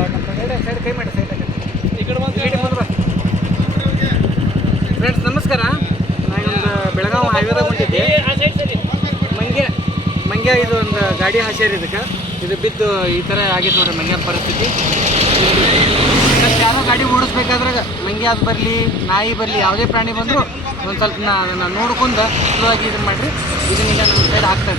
ಹಾಕಂತ side ಕೈ ಮಾಡಿ friends ನಮಸ್ಕಾರ. ನಾನೊಂದು ಬೆಳಗಾವಿ ಹೈವೇದಾಗ ಹೊಂಟಿದ್ದೆ. ಮಂಗ್ಯ ಮಂಗ್ಯ ಇದು ಒಂದು ಗಾಡಿ ಹಾಸ್ಯಾರ ಇದಕ್ಕೆ. ಇದು ಬಿದ್ದು ಈ ಥರ ಆಗಿತ್ತು ನೋಡ್ರಿ ಮಂಗ್ಯ ಪರಿಸ್ಥಿತಿ. ಯಾರೋ ಗಾಡಿ ಓಡಿಸ್ಬೇಕಾದ್ರಾಗ ಮಂಗ್ಯ ಅದು ಬರಲಿ ನಾಯಿ ಬರಲಿ ಯಾವುದೇ ಪ್ರಾಣಿ ಬಂದರೂ ಒಂದು ಸ್ವಲ್ಪ ನಾ ಅದನ್ನು ನೋಡ್ಕೊಂಡು ಸ್ಲೋ ಆಗಿ ಇದನ್ನು ಮಾಡಿರಿ. ಇದನ್ನಿಂದ ನಮ್ಮ ಸೈಡ್ ಆಗ್ತಾ